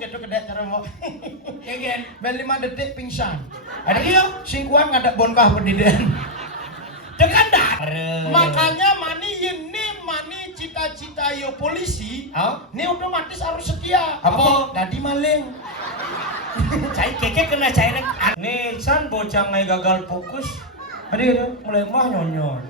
gitu kedek cara mau. Kegen. Ben 5 detik pingsan. Ada iya sing kuat ngadak bonkah pendidikan. Tekan dah. Makanya mani ini mani cita-cita yo polisi. Ini otomatis harus setia. Apa? Dadi maling. Cai keke kena cai nih san bocah ngai gagal fokus. Aduh, mulai mah nyonyon.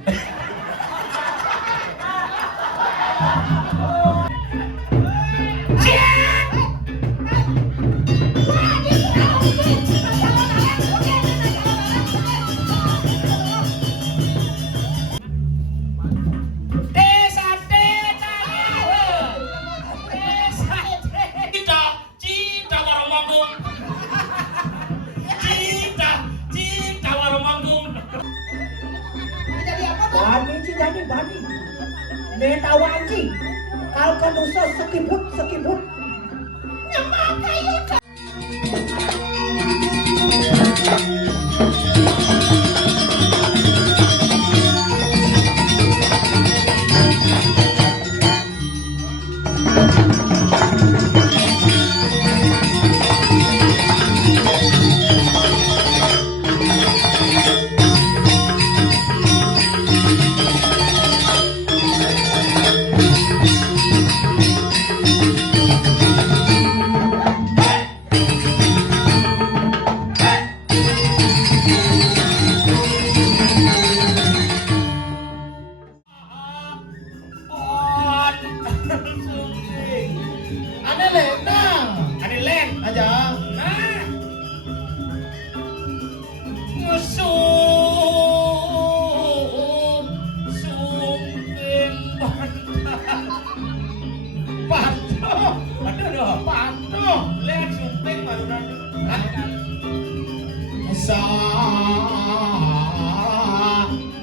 Bani beta wanji kalau kedusa sekibut nyamak kayu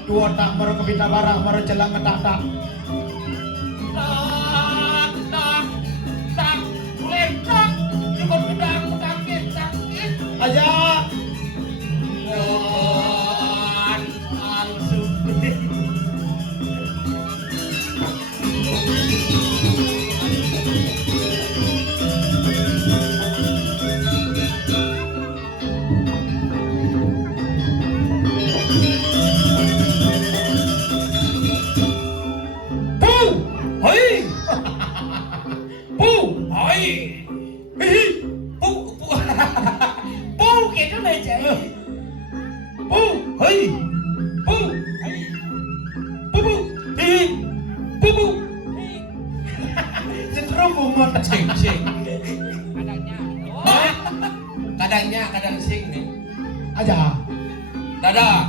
dua tak baru kebita barang baru celak ngetak tak letak cukup pedang sakit aja kadang sing nih aja dadah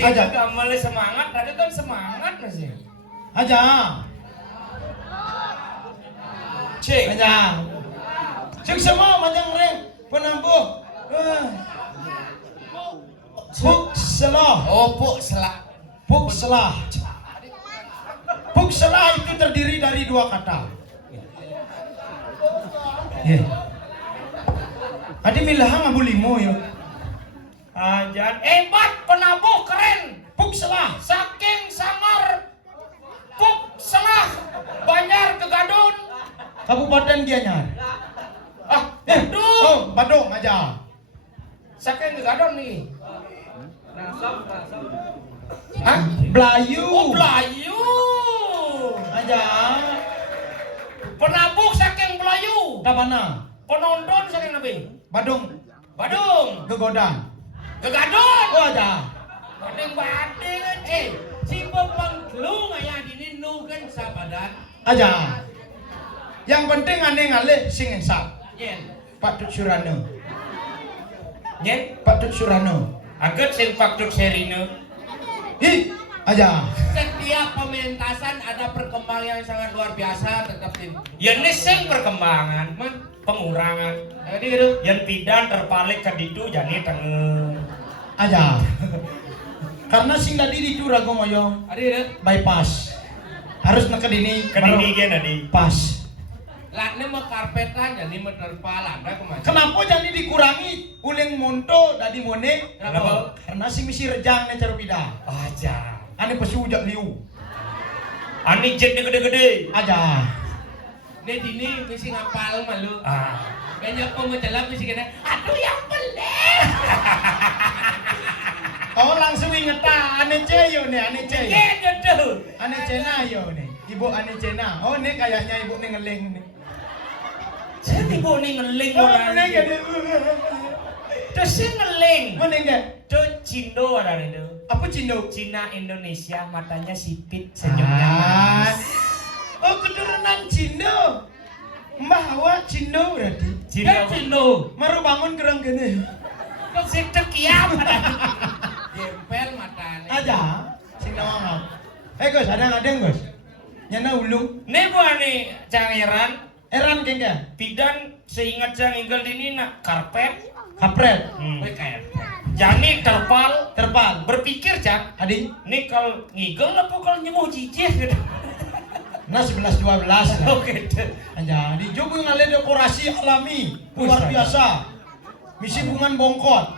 aja gamalnya semangat tadi kan semangat masih aja cek aja cek semua panjang reng penampuh puk selah puk selah itu terdiri dari dua kata adi milah ngabu limo yo ajan hebat penabuh keren puk selah saking sangar puk selah Banjar Kegadun Kabupaten Gianyar aduh Oh, Badung aja. Saking gegadon nih. Hah? Belayu. Oh, Belayu. Aja. Penabuk saking Belayu. Da mana? Penonton saking nabi. Badung. Badung. Gegodang. Gegadon. Oh, aja. Bading-bading. Si pemangklung aya dini nugen sabadan. Aja. Yang penting ane ngalih sing sak. Yen. Pak Tut Surano. Yen. Pak Tut Surano. Aget sing Pak Tut Serino. Ih, aja. Setiap pementasan ada perkembangan yang sangat luar biasa tetap tim. Ya ini sing perkembangan, man pengurangan. Jadi gitu. Yang pidan terpalik ke ditu jadi tengah. Aja. Karena sing tadi di rago moyo Adi gitu. bypass. Harus nak kedini. Kedini kan tadi. Pas. Laknya mau karpetan jadi mau terpal ada kemana? Kenapa jadi dikurangi uling monto dari mone? Kenapa? Karena si misi rejang nih cara pida. Aja. Ane pesu ujak liu. Ani jetnya gede-gede. Aja. Nih dini mesti ngapal malu. Banyak pemecalan mesti kena. Aduh yang pelik. Oh langsung inget ane ceyo nih, ane ceyo. Gitu. Ane cena yo nih. Ibu ane cena. Oh nih kayaknya ibu nih ngeling nih. Jadi ibu nih ngeling Oh orang. nih gede. Terus si ngeling. Mana enggak? Tuh Cindo ada itu. Apa Cindo? Cina Indonesia matanya sipit senyumnya manis. Oh keturunan Cindo. Mbah awak Cindo berarti. Cindo. Maru bangun kerang gini. Kok si tekiam ada. Gempel matanya. Aja. Sing nawang. Gus, ada Gus. Nyana ulung. Nih buah nih cangeran. Eran kengke. Pidan seingat cang inggal dini nak karpet. Kapret. Kayak. Jani terpal. Terpal. Berpikir cang. Adi. Nih kalau ngigel apa kalau nyemuh cicih gitu. Nah 11-12 lah. Oke. Aja. Di Jogo ngale dekorasi alami. Luar biasa. Misi bungan bongkot.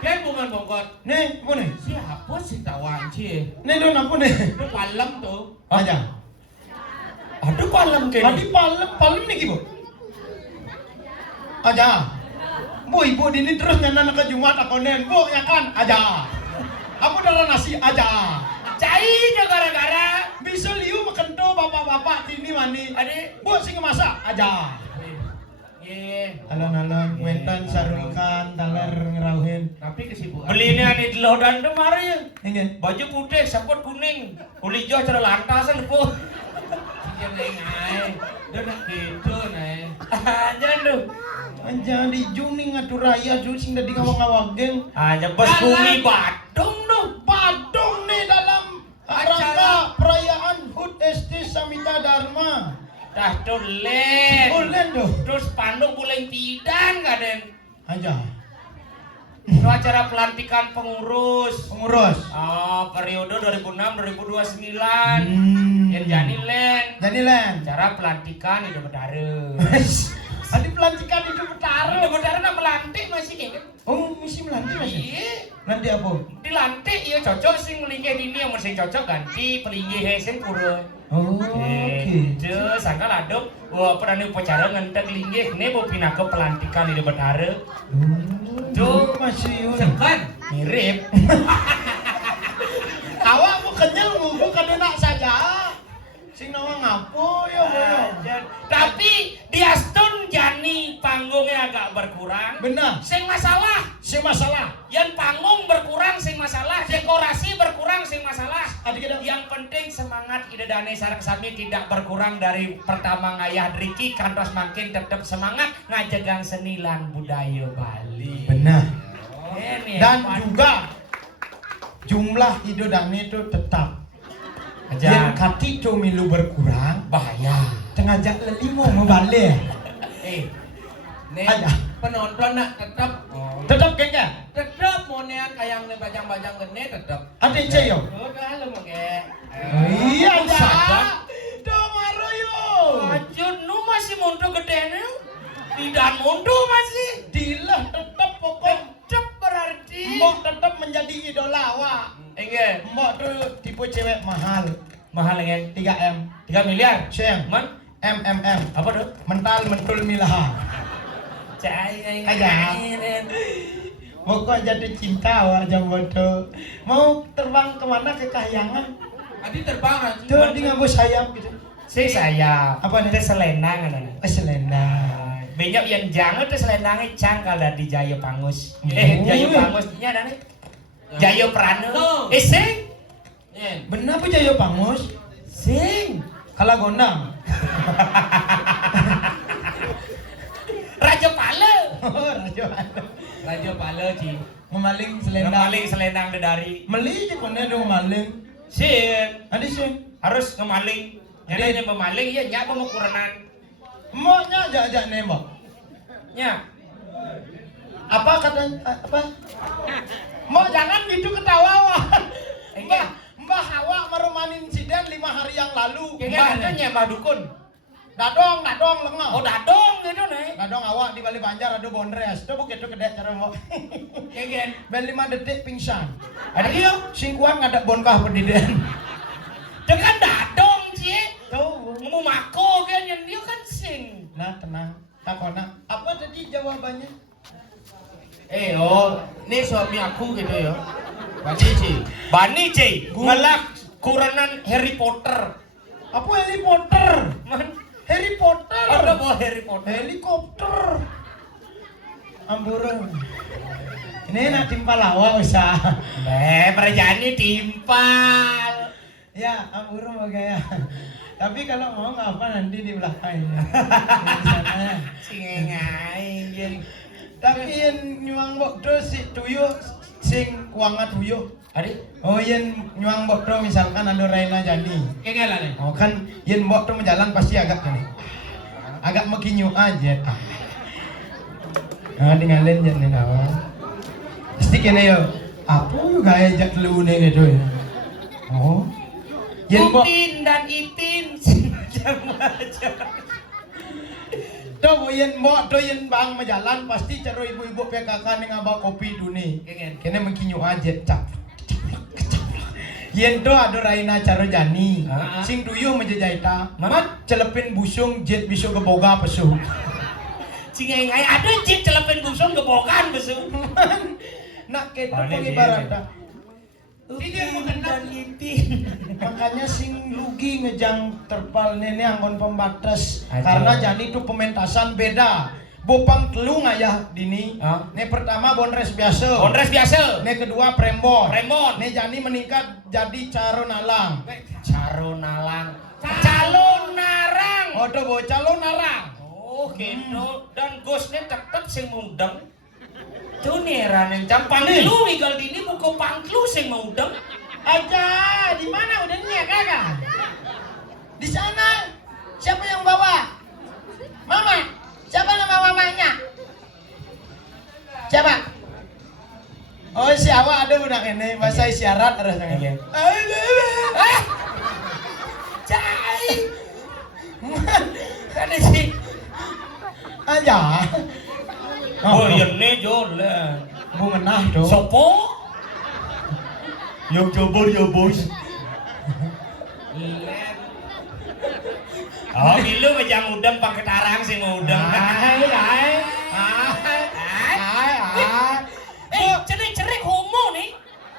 Kan bungan bongkot. Nih, apa nih? Siapa sih tawan sih? Nih don apa nih? Itu palem tuh. Aja. Aduh palem Tadi palem nih ibu. Aja. Bu ibu ini terus nyana ke Jumat akonen. Bu ya kan? Aja. Aku darah nasi aja. Cai gara-gara. Bisa liu makan tuh bapak-bapak ini mani. Adik. Bu sing masak aja. Ye. Alon-alon wenten sarulkan taler ngerauhin. Tapi kesibukan. Beli ini ane di lodan tuh mari ya. Ingin. Baju putih, saput kuning, kulit hijau cara lantasan po. Jangan naik, dia nak gitu naik. Jangan tuh. Aja di Juni ngatur raya tuh sing dari ngawang-ngawang geng. Aja bos bumi Badung tuh. Badung nih dalam rangka perayaan HUT ST Samita Dharma. Dah tuh len. Bulan tuh. Terus panduk bulan pidan kaden. Aja. Itu acara pelantikan pengurus. Pengurus. Oh, periode 2006-2029. Yang jadi len. Jadi Len. Cara pelantikan itu bedare. Adi pelantikan itu betara. Itu bedare nak melantik masih kayak gitu. Oh, misi melantik aja. Iya. Nanti apa? Dilantik ya cocok sing melinggih dini yang mesti cocok ganti pelinggih sing pura. Oh, Gitu, sangka laduk. Wah, pernah upacara ngentek linggih. Ini mau pindah ke pelantikan di betara. Tuh masih Sekan mirip. awak mau kenyal mau kadena saja. Sing nawang ngapo ya boyo. Tapi di Aston jani panggungnya agak berkurang. Benar. Sing masalah, Si masalah. yang panggung berkurang sing masalah, dekorasi berkurang sing masalah. Adik kita. Yang penting semangat Ida Dane Saraksami tidak berkurang dari pertama ngayah Driki kantos makin tetap semangat ngajegang senilan budaya Bali. Benar. Ini Dan hebat. juga jumlah idodane itu tetap. Aja. Yang kati itu milu berkurang. bahaya. Tengah jak lelimo membalik. Nih Aja. penonton nak tetap Tetap kayaknya. tetap mau nih kayak nih bajang-bajang gede tetap. Ada yang ceyo. Udah lu mau ke. Iya Sadar. aja. Domaro yo. Ajun nu masih monto gede nih. Tidak monto masih. Dilah tetap pokok. Tetap berarti. Mbok tetap menjadi idola awak. Enggak. Mbok tuh tipe cewek mahal. Mahal enggak? 3M. 3 miliar. Seng. Man? MMM. Apa tuh? Mental mentul milaha. Cai Aja. Pokok jatuh cinta awak jam bodoh. Mau terbang kemana ke kahyangan? Adi terbang aja. Tuh di ngabus sayap gitu. Si saya. Apa nih? Itu selendang kan? Selendang. Banyak yang jangan tuh selendangnya cangkal dari Jaya Pangus. Jaya Pangusnya ada nih. Jaya Prano. Sing. Benar apa Jaya Pangus? Sing. Kalah gondang. Raja Pala. Oh, Raja. Raja Pala Ci. Memaling selendang. Ngemaling selendang dari. Meli je kone dong maling. Sin. Ada sih. Harus ngemaling. Jadi yang memaling ya nyak pemukuranan. Moknya ajak-ajak nembak. Nya. Apa katanya? Apa? Mok jangan gitu ketawa wah. Mbah Hawa merumanin insiden 5 hari yang lalu. Mbah nya Mbah Dukun. Dadong lengah. Oh dadong gitu nih. Dadong awak di Bali Banjar ada bondres. Tuh begitu kedek cara mau. Kegen. Ben 5 detik pingsan. Ada iya. Sing kuang ada bonkah pendidikan. Dengan dadong sih. Tuh. Mau mako kan yang dia kan sing. Nah tenang. Takona. Apa tadi jawabannya? Oh, ini suami aku gitu ya. Bani Ci. Ngelak kuranan Harry Potter. Apa Harry Potter? Man, Harry Potter. ada bawa Harry Potter. Helikopter. Amburan. Ini nak timpal awak usah. Perjani timpal. Ya, amburan mau gaya. Tapi kalau mau nggak apa nanti di belakang. Singengai. Tapi yang nyuang bokdo si tuyul sing kuangat tuyul. Adik, Oh yang nyuang bokdo misalkan ada Raina Jani. kengelan nih. Oh kan yang bokdo menjalan pasti agak gini. Agak mekinyu aja. Ah, tinggalin jangan nawa. Pasti kene yo. Apa yo gaya jak lune gitu ya. Oh. Yang bok Upin dan Ipin macam-macam. do yen mbok do yen bang menjalan pasti caro ibu-ibu PKK ning abang kopi duni. Kene mengkinyu aja cap. Yen do ada Raina Caro Jani. Sing duyuh menjejaita. Mat celepin busung jet bisu keboga pesu. Singengai ada jit celepin busung kebokan besu. Nak keto pengibarata. Upin dan Ipin. Makanya sing lugi ngejang terpal nene anggon pembatas. Aduh. Karena Jani itu pementasan beda. Bopang telu ngayah dini. Ah. Ne pertama bondres biasa. Kondres biasa. Ne kedua prembon. Prembon. Ne Jani meningkat jadi caro nalang. Caro nalang. Calon narang. Oh do bo calo narang. Oh gitu. Dan gosnya tetep sing mudeng. Tuh nih yang jam pangklu igal dini buku pangklu sing mudeng. Aja, di mana udangnya kakak? Di sana. Siapa yang bawa? Mama. Siapa nama mamanya? Siapa? Oh si Awa ada udah ini bahasa isyarat rasanya. Cai. Kan sih. Aja. Oh iya nih jolan. Bungenah dong. Sopo? Yang coba ya bos. Oh, milu majang udang pakai tarang sih udang. Cerik-cerik homo nih.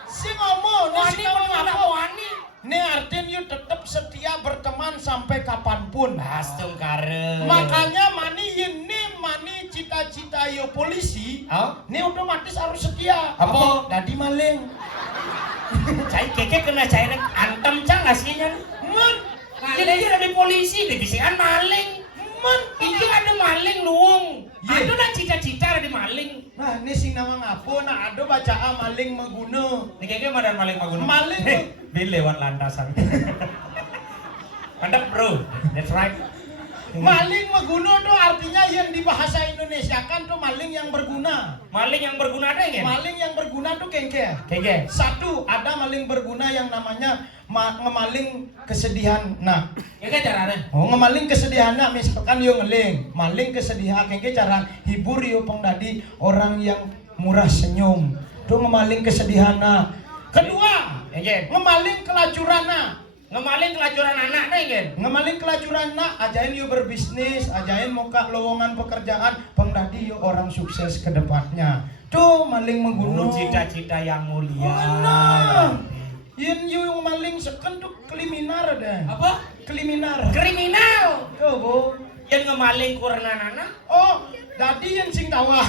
Si ngomong, Wani apa wani? Ini artinya you tetap setia berteman sampai kapanpun. Pastung kare. Makanya mani cita-cita yo polisi. Ini otomatis harus setia. Apa? Tadi maling. Cai keke kena cai antem cang aslinya. Man, Jadi ada polisi, dibisikan maling. man. Iki ada maling luung. Ye. Aduh lah cita-cita ada maling. Nah, ini sing nama ngapo, nah ada bacaan maling meguna. Ini kayaknya madan maling magun. Maling. Bil lewat lantasan. Mantap bro, that's right. Maling meguna tuh artinya yang di bahasa Indonesia kan tuh maling yang berguna. Maling yang berguna ada ya? Maling yang berguna tuh kengke. Kayaknya. Satu, ada maling berguna yang namanya ngemaling kesedihan. Nah, Kayaknya caranya. oh ngemaling kesedihan nah, misalkan yo ngeling, maling kesedihan kengke cara hibur yo pengdadi orang yang murah senyum. Tuh ngemaling kesedihan nah. Kedua, Kayaknya. ngemaling kelacuran nah. Ngemaling kelacuran anak deh gen. Ngemaling kelacuran nak, ajain yuk berbisnis, ajain muka lowongan pekerjaan, pengdadi yuk orang sukses ke depannya. Tuh maling membunuh. Cita-cita yang mulia. Nah, yuk maling seken tuh kriminal deh. Apa? Kriminal. Kriminal. Tuh bu. Yang ngemaling kurenan anak. Oh, dadi yang sing tawa.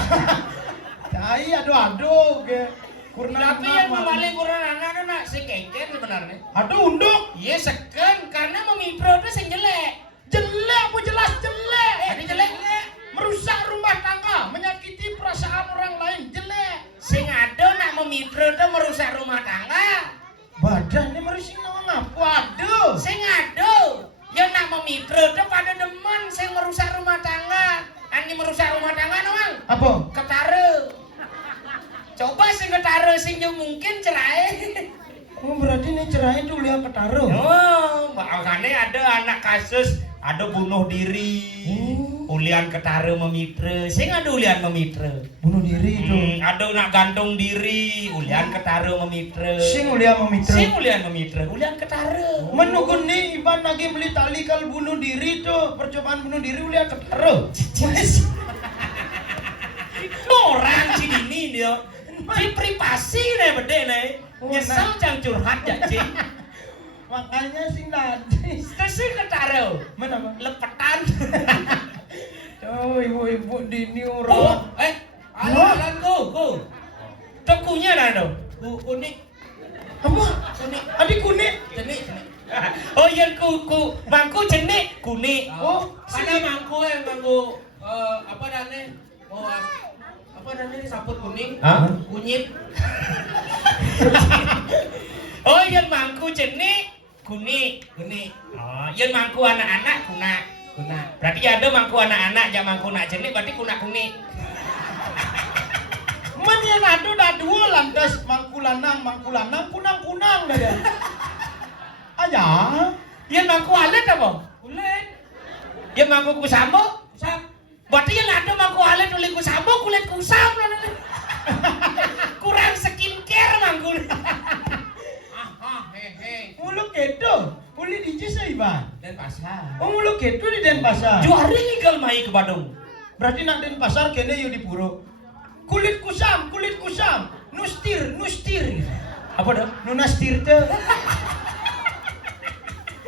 Dai aduh ge. Kurna Tapi yang ngemaling kurenan anak nak si kengken sebenarnya. Aduh unduk. Iya seken karena memipro itu sing jelek. Jelek apa jelas jelek. Tadi jelek. Merusak rumah tangga, menyakiti perasaan orang lain, jelek. Sing ada nak memipro itu merusak rumah tangga. Badannya merusak ngapa? Waduh. Sing ada yang nak memipro itu pada demen sing merusak rumah tangga. Ani merusak rumah tangga doang. Apa? Ketara. Coba sing ketara sing mungkin cerai. Oh berarti ini cerai tuh lihat ketaruh. Oh, makanya ada anak kasus ada bunuh diri. Ulian ketara memitra. Sing ada ulian memitra. Bunuh diri itu. Ada nak gantung diri. Ulian ketara memitra. Sing ulian memitra. Sing ulian memitra. Ulian ketara. Menunggu nih Iban lagi beli tali kal bunuh diri tuh. Percobaan bunuh diri ulian ketaruh. Orang Cidini dia. Ci privasi nih bede nih. Nyesel jangan curhat ya Ci. Makanya sing nadi. Terus sing ketara. Mana bang? Lepetan. Oh ibu-ibu dini Oh, orang. alan go. Tokunya ada. Unik. Apa? Kunik. Adik kuning. Jenik. Oh iya mangku jenik kuning. Oh, Ada mangku mangku apa dane? Oh apa dane saput kuning? Hah? Kunyit. Oh iya mangku jenik kuning. Oh iya mangku anak-anak kuna. Berarti ada mangku anak-anak jangan mangku nak jenik berarti kuna kuning. Man yang ada dah dua lantas mangku lanang kunang dah dia. Aja. Iya mangku alit apa? Kulit. Iya mangku kusambok? Kusam. Berarti yang ada mangku alit kulit kusambok kulit kusam lah. Kurang skincare mangku. Mulu kedo, uli di Jesa Iban. Denpasar. Oh mulu kedo di Denpasar. Juari tinggal mai ke Badung. Berarti nak Denpasar kene yo di Puro. Kulit kusam, nustir. Apa dah? Nunastir teh.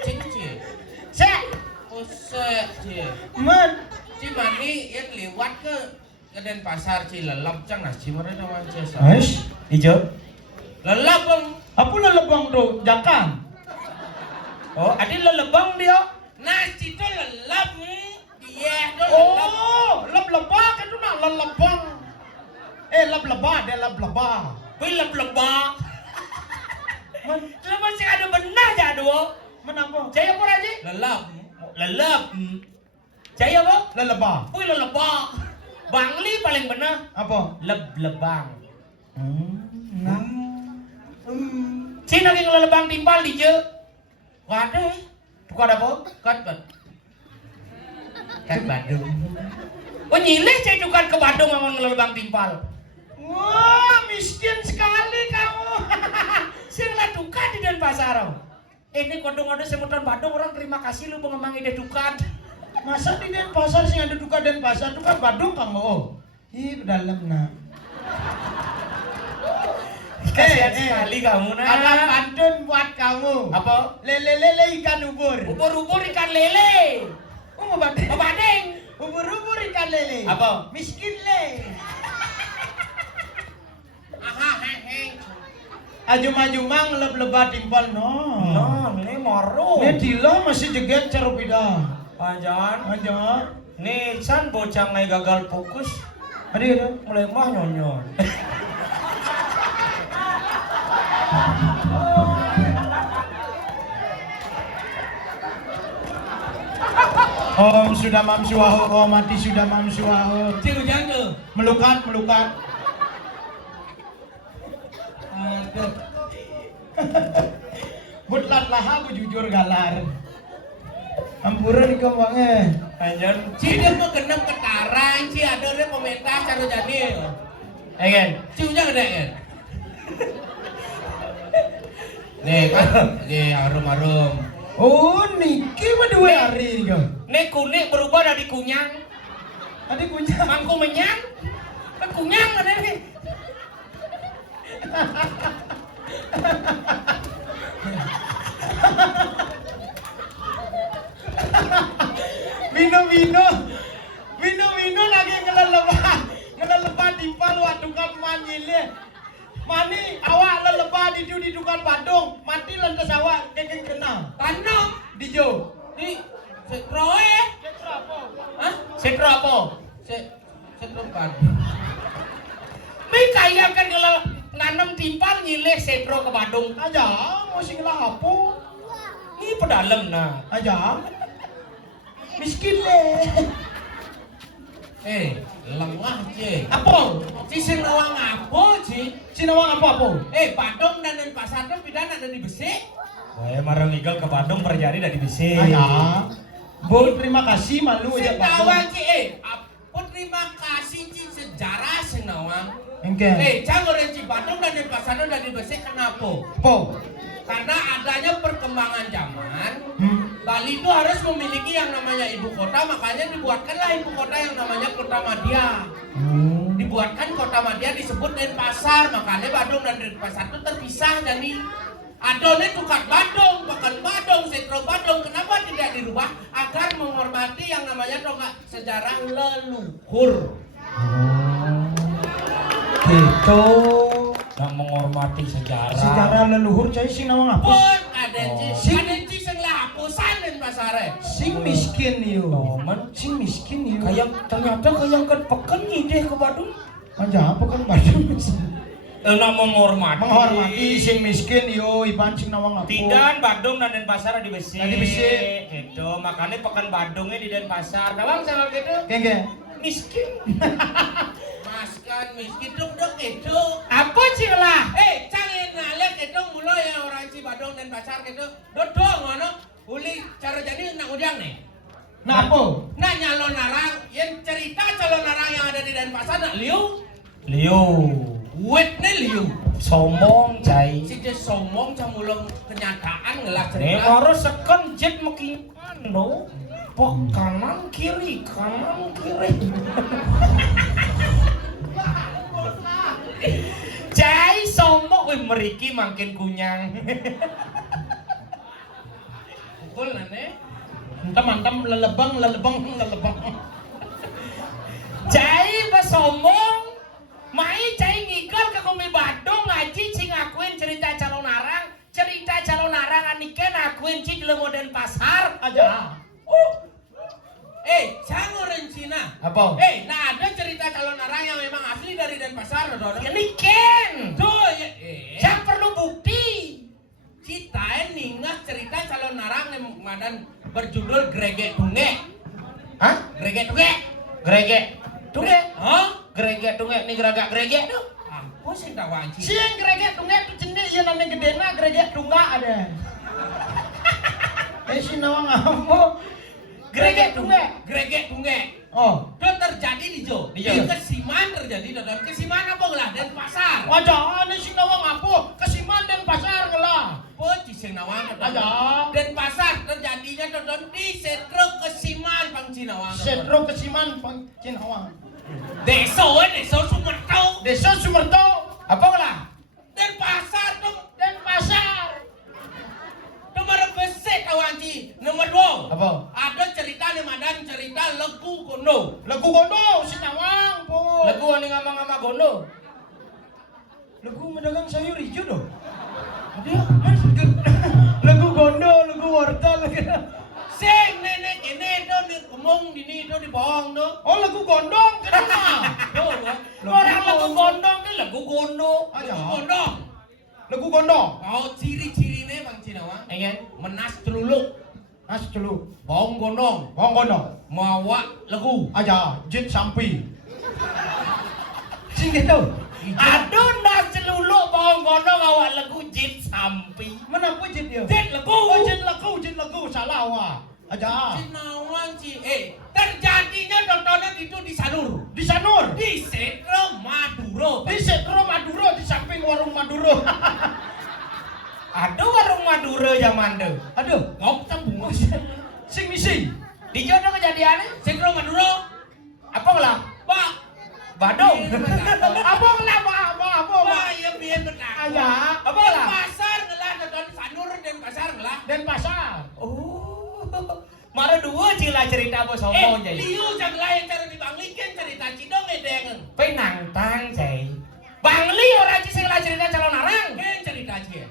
Cincin. Sek, Ose, cie. man. Cimani yang lewat ke Denpasar Cilelap cang nasi mereka macam Aish, ijo. Lelap bang. Apa lo lebang do jakan? Oh, ada lelebang dia. Nasi tu lelap ni. Iya, tu lelap. Oh, leb-leba kan tu nak lelebang. Leb-leba dia leb-leba. Wih lelebang. Man, Lu masih ada benar ya dua. menapa? Jaya apa aja? Lelap. Jaya apa? Leleba. Wih lelebang. Bangli paling benar. Apa? Lebang. Nah. Cina yang lelebang timpal di je. Waduh. Tukar apa? Kat Badung. Oh nyilih saya tukar ke Badung ngomong lelebang timpal. Wah, miskin sekali kamu. Sing lah tukar di Denpasar. Ini kodong-kodong semutan Badung orang terima kasih lu pengemang ide tukar. Masa di Denpasar sing ada duka Denpasar itu kan Badung kamu. Oh. Ih, dalam nak. Kasihan sekali kamu nah. Ada pantun buat kamu. Apa? Lele ikan ubur. Ubur-ubur ikan lele. Oh, mau badeng. Badeng. Ubur-ubur ikan lele. Apa? Miskin le. Aha, heng. Ajum-ajumang leb-lebat timpal no. Nah, ini moro. Ini dilo masih jeget carupida. Ajan. Aja. Nih, san bocah ngai gagal fokus. Adi itu. Mulai mah nyonyon. Om sudah mamsuahu, om mati sudah mamsuahu. Cik ujang tu. Melukat. Aduh. Butlat laha bujujur galar. Ampura di kembangnya. Ajan. Cik dia mau genap ketarang, cik ada dia pemerintah cara jadi. Kan? Cik ujang ada kan? Nih kan, nih harum-harum. Oh, niki mah 2 hari nih. Nih kuning berubah dari kunyang. Ada kunyang. Mangku menyang. Kan kunyang ada nih. Vino lagi ngelalebah di palu adukan manyile. Mani awak lelebah di dukan Badung, mati lantas awak kekeng kena. Tanam Dijo. di setroe. Ketro apa? Hah? Setro apa? Setro kan. Mi kaya kan kalau nanam timpal nyilih setro ke Bandung. Aja, mau sing lah apa? Ini pedalem nah. Aja. Miskin le. Lengah je. Apa? Si Sinawang apa ji? Sinawang apa? Bandung dan Denpasar tuh pidana ada di Besik. Wah, marang igal ke Bandung terjadi dari bisi. Aja. Bu, terima kasih malu aja Sinawang ji, apa terima kasih ji sejarah Sinawang. Engke. Jangan ci Bandung dan Denpasar udah di Besik kenapa? Po. Karena adanya perkembangan zaman, Bali itu harus memiliki yang namanya ibu kota, makanya dibuatkanlah ibu kota yang namanya Kota Madya. Dibuatkan Kota Madya disebut Denpasar, makanya Bandung dan Denpasar itu terpisah dari adone tukat Bandung, bahkan Bandung, setro Bandung. Kenapa tidak dirubah agar menghormati yang namanya tonggak sejarah leluhur? Gitu. Yang menghormati sejarah. Sejarah leluhur coy sing nawang apa? Pun ada ci sing lapusan Denpasar. Sing miskin yo. Temen. Sing miskin yo. Kayak ternyata kayak peken ide ke Bandung. Aja apa kan Badung? Nak menghormati. Menghormati sing miskin yo iban sing nawang apa? Tidan Bandung dan Denpasar di Besik. Di Besik. Gitu, makanya pekan Bandungnya di Denpasar. Nawang sama gitu. Kenge. Miskin. Maskan miskin dong itu. Apa sih lah? Cangin nalek itu mulai yang orang Cibadong dan Pasar gitu. Dodong ngono. Uli cara jadi nak udang nih. Nah apa? Nah nyalon narang, yang cerita calon narang yang ada di Denpasar nak liu. Wetne liu. Sombong cai. Si dia sombong camulung kenyataan ngelah Nih cerita. harus sekan jet mekipan no. Pok kanan kiri. Cai sombong, wih meriki makin kunyang. Pukul nane. Mantem lelebang. Cai sombong. Mai cai ngikal ke kumi Bandung ngaji cing ngakuin cerita calon narang aniken ngakuin cing lemo Denpasar Aja. Jangan rencina. Apa? Nah ada cerita calon narang yang memang asli dari Denpasar, Dodo. Ini Ken. Tuh, ya. Yang perlu bukti. Kita ningah cerita calon narang yang madan berjudul Gregek Tunge. Hah? Gregek Tunge. Gregek. Tunge. Hah? Gregek tunge nih geragak gregek tuh. Apa sih tahu anjing? Si yang geregek tunggu tuh jenis yang namanya gedena geregek tungga ada. Si nawang apa? Geregek tungga. Gregek Tunge. Oh. Itu terjadi di Jo. Di Di Jo. Kesiman terjadi dalam Kesiman apa lah Denpasar. Wajah ini si nawang apa? Kesiman dan pasar ngelah. Oh, di Sinawang Aja. Denpasar terjadinya Dodon di Setro Kesiman Pang Sinawang. Setro kesiman pangcin hawang. Deso Sumerto. Desa Sumerto. Apa lah? Denpasar tuh Dan pasar. nomor besar kawanci. Nomor 2. Apa? Ada cerita nih madan cerita Legu Gondo. Lagu gondo si nawang po. Lagu ani ngama-ngama gondo. Lagu medagang sayur hijau doh. Dia lagu gondo, lagu wortel. Sing nenek ini tuh nih kemung dini tuh di bawang tuh. Oh lagu gondong kenapa? Orang lagu gondong nih lagu gondo. Aja. Lagu gondong. Lagu gondong. Oh ciri-cirinya Bang Cinawang. Engen. Menas celuluk. Nas dulu. Bawang gondong. Bawang gondong. Mawa lagu. Aja jit sampi. Sing gitu. Aduh nas celuluk bawang gondong awak lagu jit sampi. Mana apa jit dia? Jit lagu. Oh jit lagu salah awak. Aja. Cinawang ci. Terjadinya tontonan itu di Sanur. Di Sanur. Di Setro Maduro. Di Setro Maduro di samping warung Maduro. Aduh Madura zaman deh. Aduh, Ngop sambung. sing misi. Di jodoh kejadiannya, Sing ro Madura. apa ngelah? Pak. Badung. Apa ngelah apa? Pak ya biyen benar. Ayah, Apa lah? Pasar ngelah nonton Sanur dan pasar ngelah. dan pasar. Oh, mara dua cila cerita bos sombong jadi. Liu jang lain cara dibanglikan cerita cidong edeng. Penantang cai. Bangli orang cila cerita calon arang. Kan cerita cie.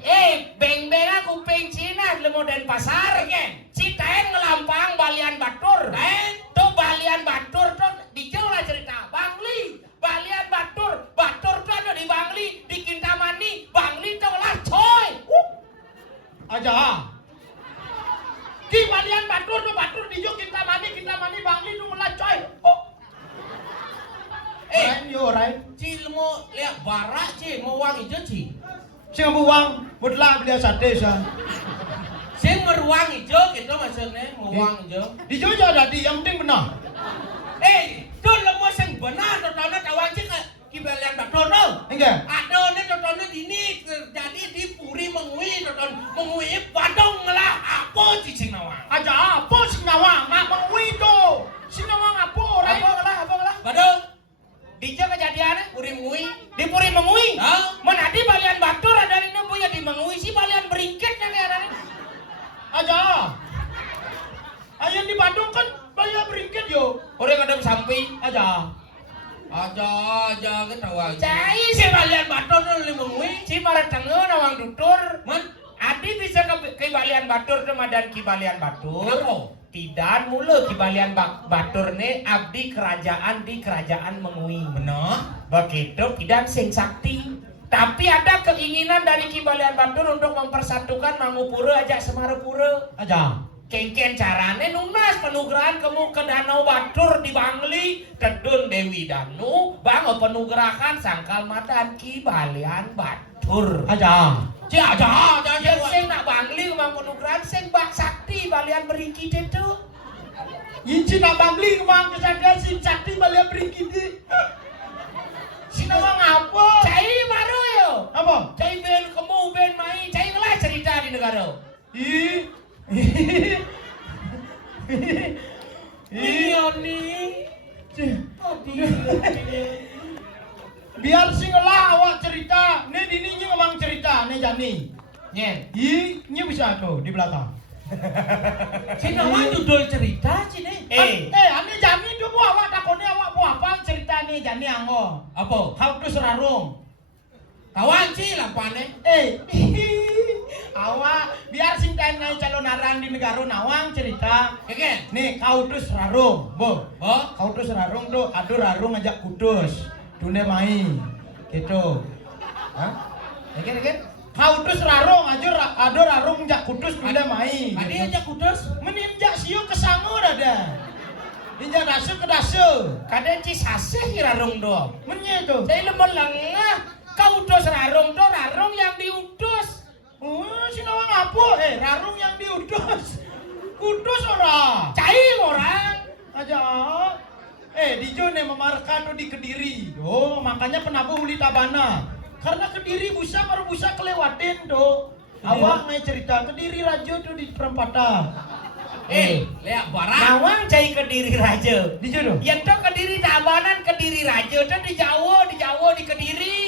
Beng-beng kuping Cina lemo dan pasar gen. Citaen ngelampang balian batur. Tuh balian batur tuh di jauh lah cerita. Bangli, balian batur tuh ada di Bangli, di Kintamani, Bangli tuh lah coy. Aja. Ki balian batur di jo kita mani Bangli nu melah coy. Oh. Right, yo right. Cilmo lihat barak cie mau wang ijo cie. Sing buang, mutlah beli sate sa. Sing meruang ijo gitu maksudnya mau wang ijo. Di jo ada di yang penting benar. Tuh lemo sing benar totone kawan cing kibalian batur no. Enggak. Ada ne totone dini terjadi di Puri Mengui toton Mengui Badung lah apa cicing nawang. Aja apa sing nawang? Nak mengui to. Sing nawang apa right? Apa ngelah? Badung Di jauh kejadiannya, Puri Mengui. di Puri Mengui. Hah? Menadi balian batur ada di nubu ya di Mengui sih balian beringkit yang ada nih. Aja. Ayam di Bandung kan bayar beringkit yo. Orang ada samping. Aja. Aja ketawa. Cai Si balian batur no li Mengui. si para tengah nawang dutur. Man, Adi bisa ke balian batur dan ki balian batur. kenapa? Tidak mula ki balian batur ne abdi kerajaan di kerajaan Mengui. Benar? Begitu tidak sing sakti. Tapi ada keinginan dari ki balian batur untuk mempersatukan Mangupura aja Semarapura. Aja. Kengken carane nunas penugrahan kamu ke Danau Batur di Bangli Tedun Dewi Danu bang penugrahan Sangkal Madan ki balian batur. Aja. Si aja. Yang sing nak Bangli kemang penugrahan sing bak sakti balian beringkit itu. Inci nak Bangli kemang kesadaran sing sakti balian beringkit. Si nawang apa? Cai baru yo. Apa? Cai ben kamu ben mai cai ngelah cerita di negara. Ih. Iya nih. Biar singelah awak cerita. Nih dini ngomong cerita nih Jani. Nyen. Ini bisa tuh di belakang. Si nawang judul cerita sih nih. Ane Jani tuh bu awak takutnya awak bu apa cerita nih Jani anggo. Apa? How to serarung. Kawan sih lapane. Awak biar singkain naik calon arang di negara nawang cerita. Keken. Nih kau tuh serarung, bu. Oh, Kau tuh serarung tuh, aduh rarung ngajak kudus. Dunia main, gitu. Hah? Keken. Kau tuh serarung, aduh rarung ngajak kudus dunia main. tadi aja kudus. Meninjak siu ke sangur ada. Injak dasu ke dasu. Kadang cisaseh irarung do. Menye tuh. Jadi lemon lengah. Kau utus rarung do rarung yang diutus. Oh, si nawang apa? Rarung yang diutus. Kudus ora. Cai orang. Aja. Di Jone memarkan di Kediri. Oh, makanya penabuh uli tabana. Karena Kediri busa baru busa kelewatin do. Awak ngai cerita Kediri raja tuh di perempatan. Lihat barang. Nawang cai Kediri Raja. Di jodoh. Yang tuh Kediri Tabanan Kediri Raja tuh di Jawa di Kediri.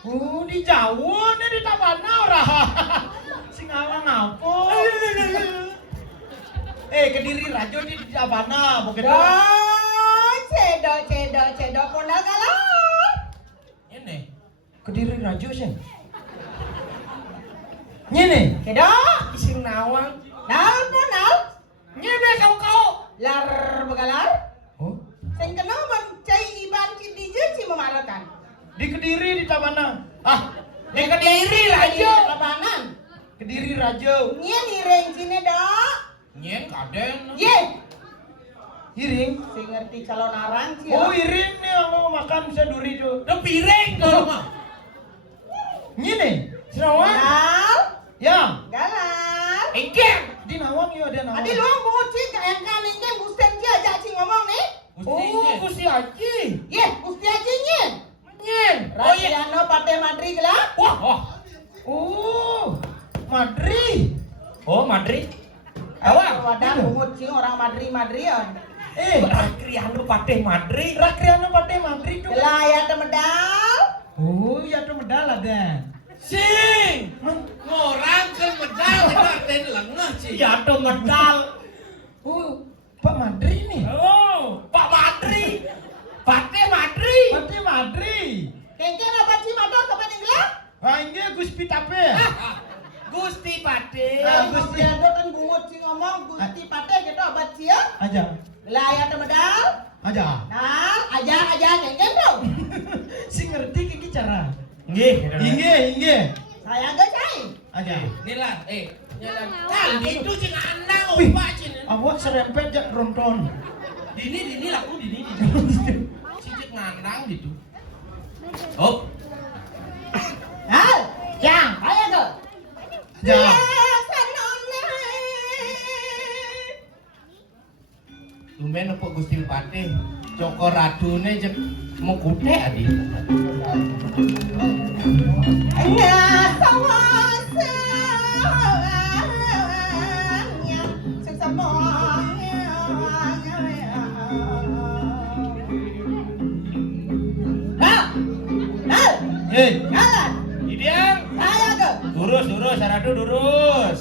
Oh, di Jawa nih di tabana ora. Sing awang apa? Kediri raja di tabana, begitu. Cedok pondal kalah. Ini. Kediri raja sih. Nyene. Cedok. Sing nawang. Nal pondal. Nyebe kau. Lar begalar. Oh, Sing kena mencai iban cidije ci memarakan. di Kediri di tabana. Di Kediri Raja. Labanan. Kediri raja. Nyen ireng cine dak. Nyen kaden. Ye. Iring. Sing ngerti calon arang ci. Oh, iring nih yang mau makan bisa duri tuh. Udah piring tuh mah. Nyene. Sinawang. Nal. Ya. Galar. Engkem. Di nawang yo ada nawang. Adi luang buci ka engka ningken gusten ci aja ci ngomong nih. Oh, Gusti Haji. Ye, gusti aja nyen. Nyen. Rasiano pate madri gelap. Wah. Oh. Madri. Oh, Madri. Awak wadah bungut sing orang Madri-Madrian. Rakriano Pateh Madri. Rakriano Pateh Madri tuh. Lah ya ada medal. Oh, ya tuh medal ada. Sing. Ngorang kan medal ten lengah sih. Ya tuh medal. Oh, Pak Madri nih. Oh, Pak Madri. Pateh Madri. Pateh Madri. Kengkeng apa sih motor ke peninggalan? Wah, ini Gusti Tape. Gusti Pateh. Gusti ada kan bungut sing ngomong Gusti Pateh gitu abad sih ya. Aja. Lah ya ada medal. Aja. Nah, aja kengkeng tuh. Si ngerti kiki cara. Nggih. Inge. Saya gak cai. Aja. Inilah, itu sing anak opa cin. Awak serempet jak ronton. Dini laku dini. Cicit ngandang gitu. Oh. Hal, jang, ayo ke. Ja. Tumben apa Gusti Patih, Joko Radune jek mau kude adi. Hei, Idiang. Saya ke. Durus, Saradu durus.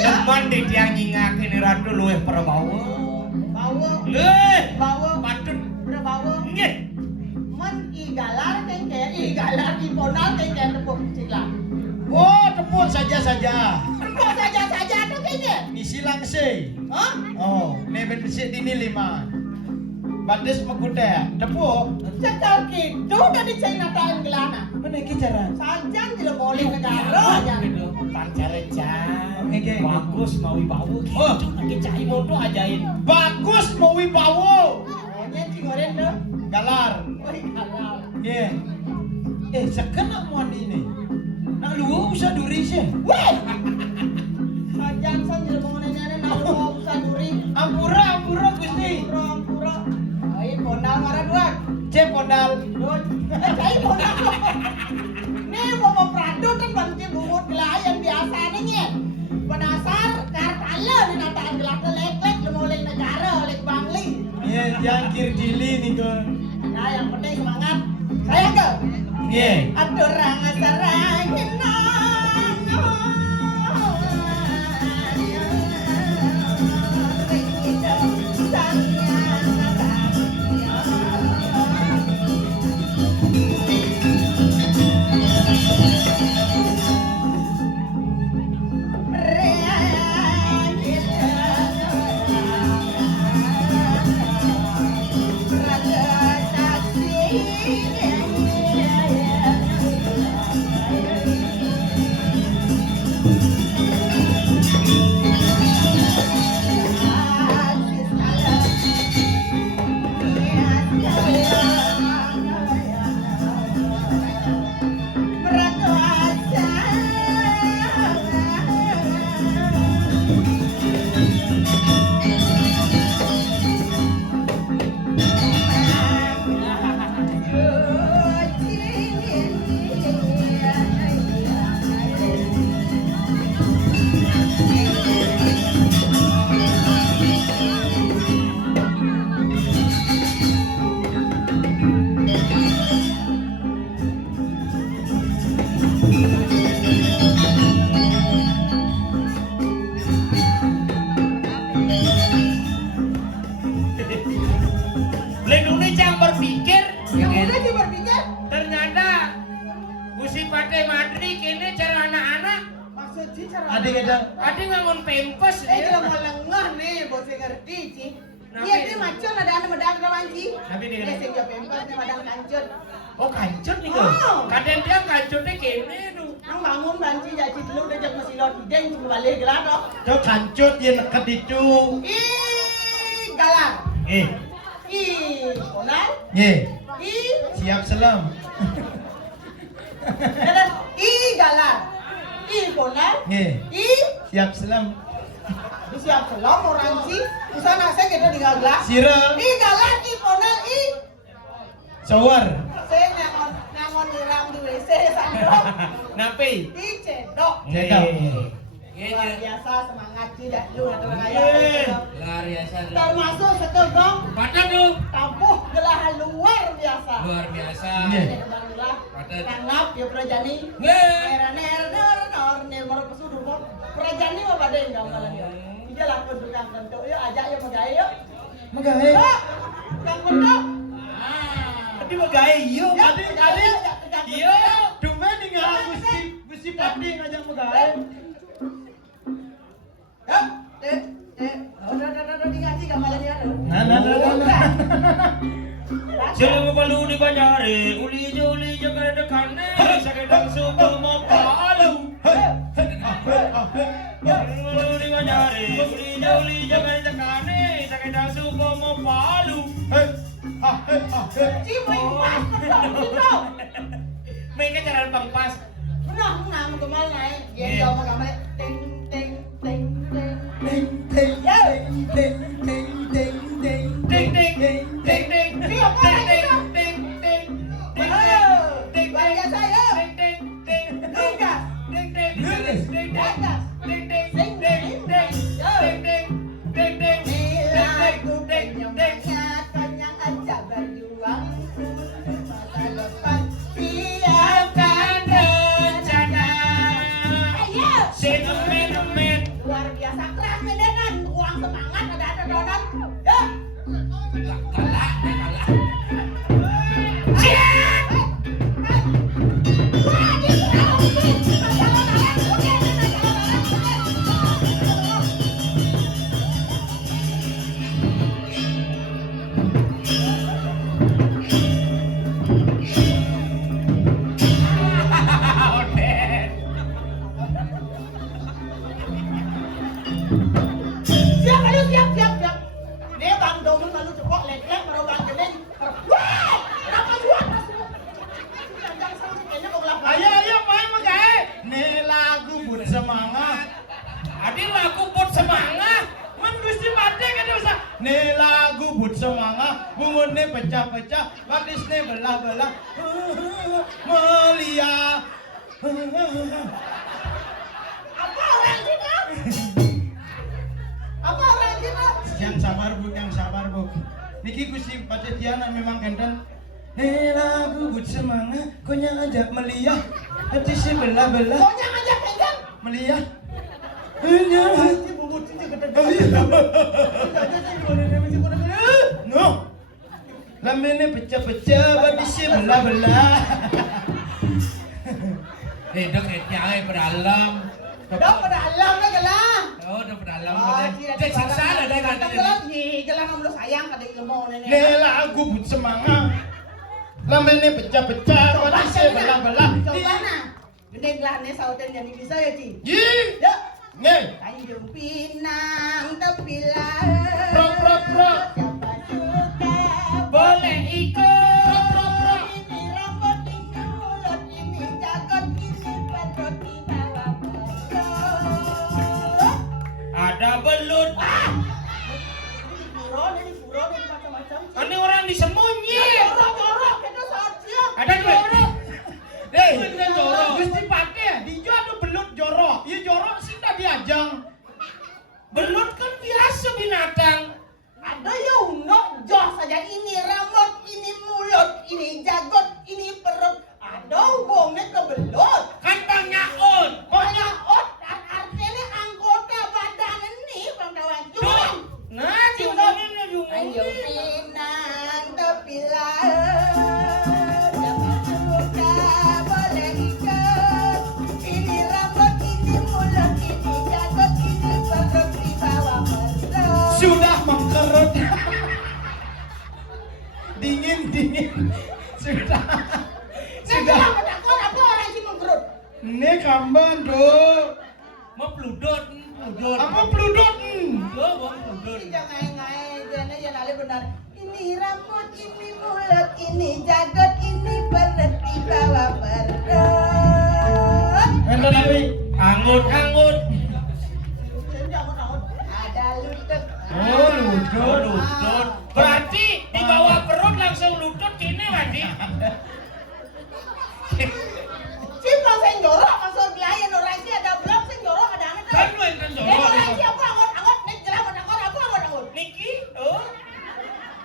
Teman di tiang nyingakin Ratu luwih perbawa. Patut. Nggih. Igalar di ponal kengkeng tepuk sila. oh tepuk saja. Tepuk saja tuh kengkeng. Isi langse. Hah? Oh, nebet besik dini 5. Batis mengkuda. Tepuk. Cakal gitu dari China tahun gelana. Mana ki cara? Sajan tidak boleh negara aja. Pancare jam. Oke. Bagus mau wibawa gitu. Lagi cai moto ajain. Bagus mau wibawa. Ini cingoren tuh. Galar. Oh, halal. Iya. Sekena muan ini. Nak lu usah duri sih. Weh. Sajan tidak mengenai nak lu usah duri. Ampura Gusti. Pura. Ayo pondal marah dua. Cek modal. Cai pondal. Nih mau memperadu kan banci bungut gelayan biasa nih. Penasar kartala di nataan gelap lek oleh negara oleh Bangli. Iya, jangkir jili nih kan. Nah yang penting semangat. Saya ke. Iya. Aturang asarangin Adik ada. Adik ngangon pempes Dia mau lengah nih, bos ngerti sih. Iya dia macam ada anak medang rawanci. Tapi dia Dia sing pempas nih medang kancut. Oh kancut nih Oh. Kadang dia kancutnya kene tuh. Nang bangun banci ya ci lu dejak masih lo deng cuma balik gelar dok. Cok kancut yen neket itu. Ih, galar. Ih, konal. Ye, Ih, siap selam. galar. Ih, galar. Ih, konal. Ye, Ih, siap selam. siap selom orang sih. Bisa nase kita di gelas. Sira, Ih, galar. Ih, konal. Ih. sawar. Saya nangon nyiram di WC sandok. Napi? Ih, cedok. Cedok. Luar biasa semangat tidak lu ada Ye. kaya. Luar biasa. Termasuk setegong Padat tuh. tampuh gelahan luar biasa. Luar biasa. Ye. Alhamdulillah. Padat. Tanggap ya Prajani. Nggih. Nir maro pesudur mo. Prajani mah badai enggak malah dia. Dia lakon tukang bentuk yuk ajak ya magae yuk. Magahe. Pak, tukang bentuk. Tapi magahe yuk. Ya, Adik, magae adik. yuk, tukang Iya. bentuk. Dumeh ninggal Gusti Padi ngajak magahe. Ya, udah digaji gambalan dia. Nah. Jangan perlu dibanyari, uli jo kada dekane, sakadang suku mau palu. Perlu dibanyari, uli jo kada dekane, sakadang suku mau palu. Cimai pas betul gitu. Mainnya cara pangpas. Pernah mau kemal naik, dia jauh mau gambar ting ting ting ting. Ting ting ting ting ting ting ting. Ding ding ding ding ding. Dia apa lagi itu? Ding ding ding Ding baca saya. ding ding ding Enggak. ding ding ding ding ding Baca. ding ding ding ding ding ding ding ding Lagu penyemangat kenyang aja berjuang masa depan siapkan rencana. Ayo. Sentimen Luar biasa keras medenan uang semangat ada donan. Ya. kalah kalah. Siap ayo siap. Dia bang domen lalu cepok lek-lek baru bang gening. Wah, kenapa buat? Jangan sampai kayaknya mau gelap. Ayo main magahe. Nih lagu buat semangat. Adi lagu buat semangat. Man Gusti Padi kan bisa. Nih lagu buat semangat. Bungunnya pecah-pecah, batisnya belah-belah. Melia. Apa orang kita? Apa orang kita? Yang sabar bu. Niki Gusti Padi Tiana memang kenten. Nih lagu buat semangat, konya ajak Melia. Hati si belah-belah. Pokoknya ngajak pegang. Melia. Si bubut sih gede-gede. No. Lamene pecah-pecah, batisnya belah-belah. Dok yang pedalam. Dok pada alam lah gelang. Oh, udah pedalam. Oh, Dia siksa ada kan. gelang nih, gelang kamu sayang kada ilmu nenek. Nih lagu buat semangat. Lamene pecah-pecah, batisnya belah-belah. Coba nah. Gede gelahnya sautan jadi bisa ya, Ci. Yi. Ya. Nih. Tanjung Pinang tepi Prok, prok, prok. siapa suka Boleh ikut. ini rambut ini mulut ini jagot ini pedot di bawah pedot. Ada belut. Ini buron macam-macam. Ini orang disembunyi. Jorok itu saja. Ada jorok. Hei, jorok. Gusti Pati, dijo ada belut jorok. Iya jorok sih tak diajang. Belut kan biasa binatang. Ada ya unok jos saja ini rambut ini mulut ini jagot ini perut. Ada hubungnya ke belut. Kan Bang Nyaut. Banyak otak artinya anggota badan ini bang kawan. Jurang. Nah, jumlahnya Ayo jumlahnya. pinang tepi laut. Jangan suka boleh ikut. Ini rambut ini mulut ini jagot kamban do. Mau peludut. Apa peludut? Lo bang peludut. Jangan ngai-ngai, jangan yang nali benar. Ini rambut, ini mulut, ini jagot, ini perut di bawah perut. Enten tapi Anggut. Ada lutut. Oh, lutut. Berarti di bawah perut langsung lutut kini mandi. Simpang sing jorok masuk belayan orang sih ada blok sing jorok ada anak. Kan lu yang jorok. Orang sih aku anggot nek jelas anggot. Niki, oh.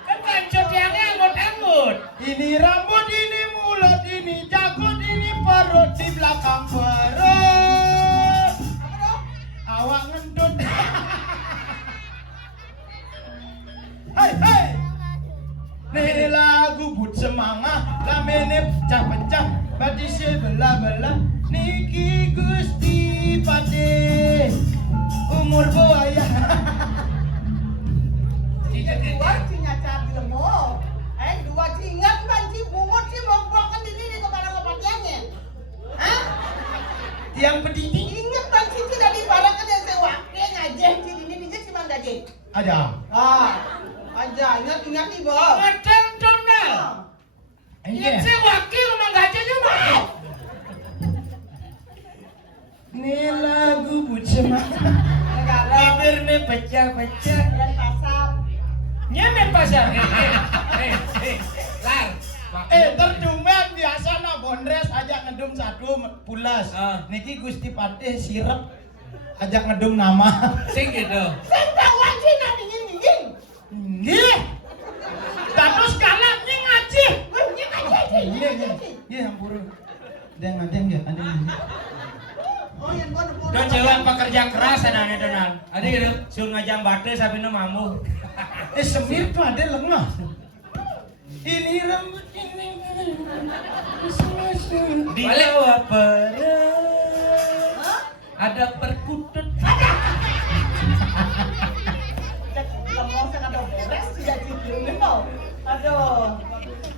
Kan kancot yang anggut. Ini rambut, ini mulut, ini jagot, ini perut di belakang perut. Apa dong? Awak ngendut. Hai. Nih lagu but semangat, lamene pecah-pecah, badi sebelah-belah. Niki Gusti Pade, umur buaya. Dua cinyacar di lemo. Dua cingat banci bungut sih mau buangkan di sini kepada kepatiannya. Hah? Tiang pedidi Ingat banci tidak dibarangkan yang sewa. Dia ngajeh di sini dijek si Mang Gaje. ada. Aja ingat nih, Bo. Ngedeng donal. Iya. Si wakil memang gajahnya mah. Nih lagu but semangat. Negara Bibirnya pecah-pecah. dan pasar. Nyemen pasar. Lar. Terdumen biasa na bondres ajak ngedum satu pulas. Niki Gusti Pade sirep ajak ngedum nama. Sing gitu. Sentang wanci na dingin. Nggih. Terus kalah ning ngaji. Wih, nya ngaji. Nggih ampun. Ada enggak? Oh, yang gua nepun. Dan cewek pekerja keras anaknya donal. Ada gitu. Suruh ngajang batu sampai nu mamu. Semir tuh ada lengah. Ini rambut ini. Di bawah perut. Ada perkutut. Ngomong sangat beres tidak cium mau. Aduh.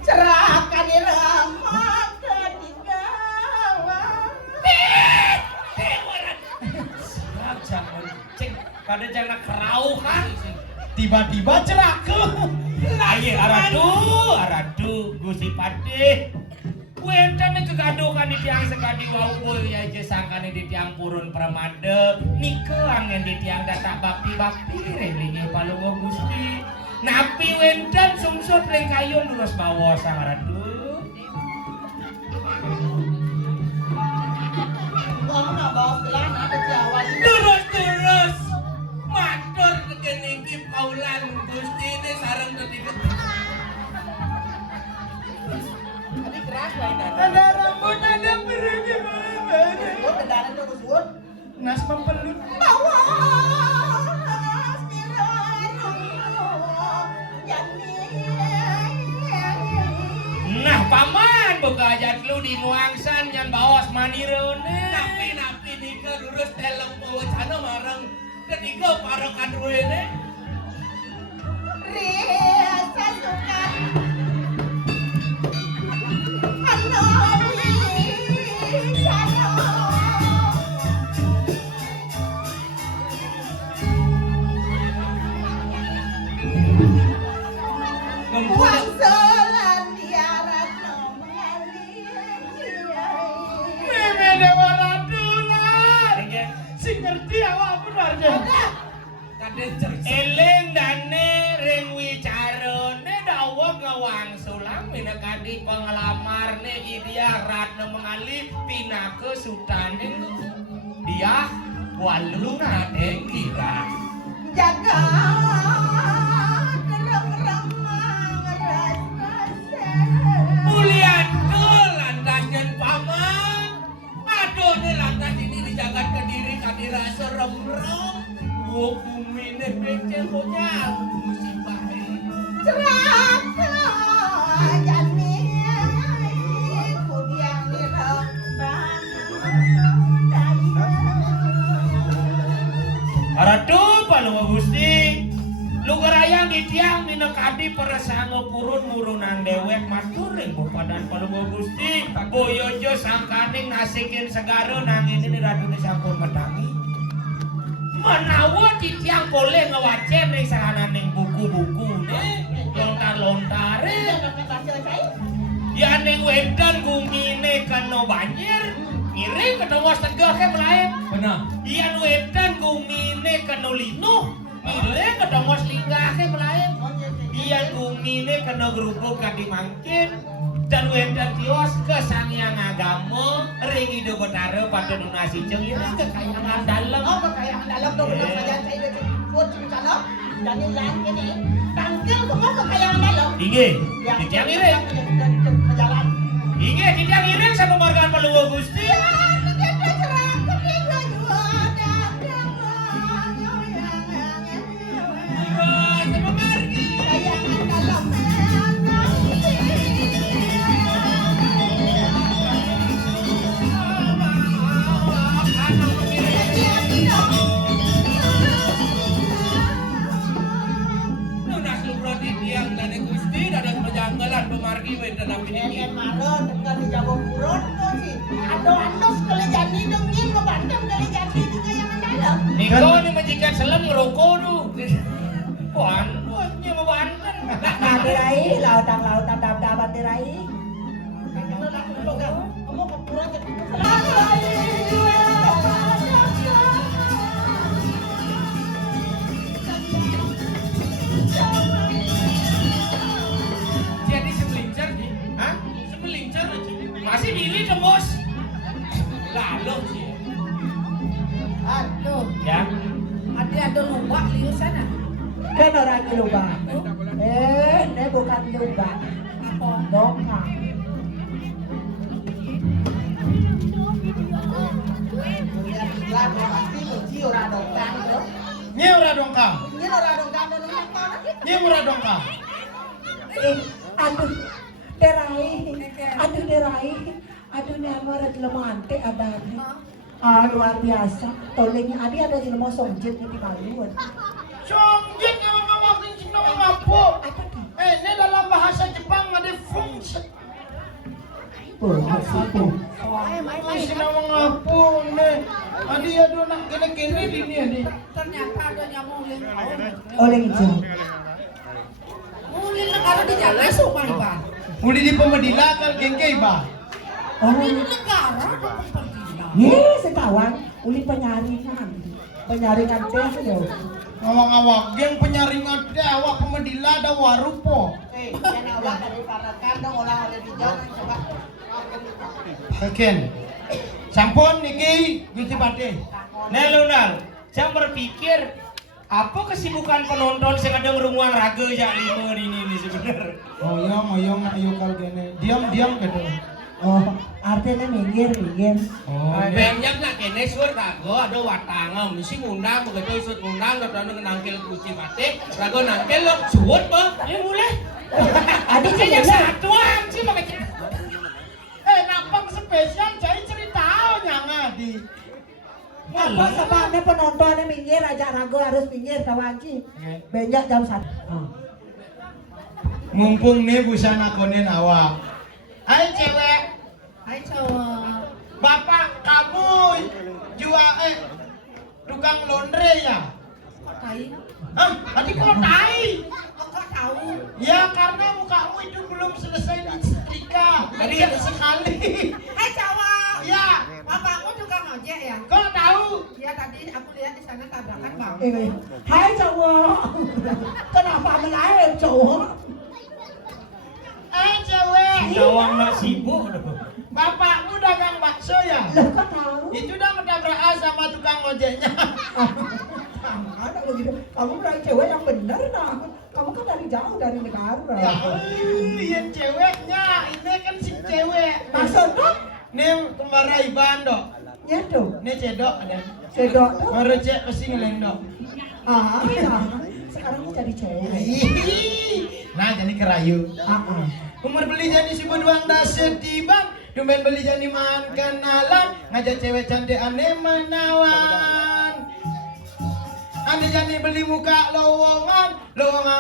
Cerahkan irama di gawang. Jangan cing pada jangan kerau kan. Tiba-tiba cerake. Aye aradu Gusti Pade. Kuentane kegaduhan di tiang sekadi wau ya je sangkane di tiang purun pramade. Nikeang yang di tiang data bakti relingi palungo Gusti. Napi wenten sungsut ring kayun lurus bawa sang aradu. Ngomong bawa gelang ada Jawa. Terus matur kene iki paulan Gusti ini sareng ketiga. Tadi keras banget. Ada rambut, ada perutnya. Gua kendaraan tuh Gus. Nas mempelut. Bawa Nah paman buka ajat lu di nuangsan yang bawas manirone. Napi nika lurus teleng pawacana marang ketiga para kadruene. Rasa suka Buang selan diarat mengalir. Meme dewa radulan. Sing ngerti awak benarnya. Eling dane ring wicarane dawuh ngawang sulam minakadi penglamarne Idia Ratna mengalih pinake sutane dia waluna deng kira. Jaga kerem-remang ras-rasa. Mulian lantasnya paman. Aduh nih lantas ini dijaga ke diri kadira serem-rem. Hukumine becel punya musibah ini. Ceraka jani kudiang diremban Aradu palu Gusti. Lu gerayang di titiang minekadi perasaan purun murunan dewek matur ring padan palungguh Gusti boyojo sangkaning nasikin segara nangin ini ratu sampun medangi menawa titiang boleh ngewacem ring sarananing buku-buku lontar-lontare ya ning wedan gumine kena banjir ngiring ketemu setengah ke melayan Benar. iya wedan gumine kena linuh ngiring ketemu selingkah ke melayan iya gumine kena gerubuk kadi mangkin dan wedan tios ke sangyang agama ring hidup betara pada donasi jeung ini kekayaan dalam Oh, kekayaan dalam tuh benar saja saya udah buat cerita dan yang lain ini tangkil semua kekayaan dalam. inge titiang ngiring Jalan. inge titiang ngiring sama margaan palungguh Gusti pemargi wedan api ini. Maron, kan di Jawa Purun tuh sih. Ado-ado sekali jadi dongin ngebandem kali jadi di kayangan dalam. Niko ni majikan selam ngerokok tu. Puan, nya membanten. Nah, dirai, lautan dap-dapan dirai. Kamu ke Purun jadi Jadi semelincar ni. Hah? Semelincar masih diri tembus. Lalu sih. Aduh, Ya. ada lubang di sana. Kan orang lubang. Ini bukan lubang. Apa? Dongkang. Nye ora dongkang. Nye ora dongkang. Aduh, derai, aduh nama ada lemante ada. Luar biasa. Tolengnya ada di lemah songjit di Maluan. Songjit yang ngomong sing ngomong apa? Ini dalam bahasa Jepang ada fungsi. Masih ngomong apa nih? Adi ada nak kene-kene di ni adi. Ternyata ada nyamulin. Oleh hijau. Mulin negara di jalan sumpah Pak. Muli di pemedila kal gengkei ba. Mulin negara Sekawan, uli penyaringan. Penyaringan teh yo. Awak-awak geng penyaringan teh awak pemedila ada warupo. Jangan awak dari para kandang orang oleh di jalan coba. Ken. Sampun niki Gusti Pade. Nelunal, saya berpikir apa kesibukan penonton sekadang runguang raga jak lima ini sebenarnya. Oyong ayo kal gene. Diam gitu. Oh, artinya minggir. Oh, Banyak nak kene sur raga ada watanga mesti ngundang begitu sur ngundang datang nangkil Gusti Pate raga nangkil lo suwut ba ya boleh Adik yang saya satu sih makanya nampang spesial jadi cerita nyanga di. apa sebabnya penontonnya minggir aja ragu harus minggir kawanci. Banyak jam 1. Mumpung nih busana konen awak. Hai cewek. Hai cowok. Bapak kamu jual tukang laundry ya? Kok tai? Hah? Tadi kok tai? Kok tahu? Ya karena mukamu itu belum selesai disetrika. Tadi ada sekali. Hai cowok. Ya. Bapakmu tukang ojek ya? Kok tahu? Ya tadi aku lihat di sana tabrakan bang. Hai cowok. Kenapa menaik cowok? Cewek. Gawang nak sibuk Bapakmu dagang bakso ya? Lah kok tahu? Itu udah bertabrakan sama tukang ojeknya. Ada begitu. Kamu berarti cewek yang benar nah. Kamu kan dari jauh dari negara. Ya, yang ceweknya. Ini kan si cewek. Maksudnya? Nih kemara Iban dok. Ya tuh. Nih cedok ada. Cedok tuh. Ngerecek pasti ngelendok. Sekarang jadi cewek. Nah jadi kerayu. Umur beli jadi si beduang dasar tiba. Dumen beli jadi makan kenalan. Ngajak cewek cantik aneh menawan. Ane jani beli muka lowongan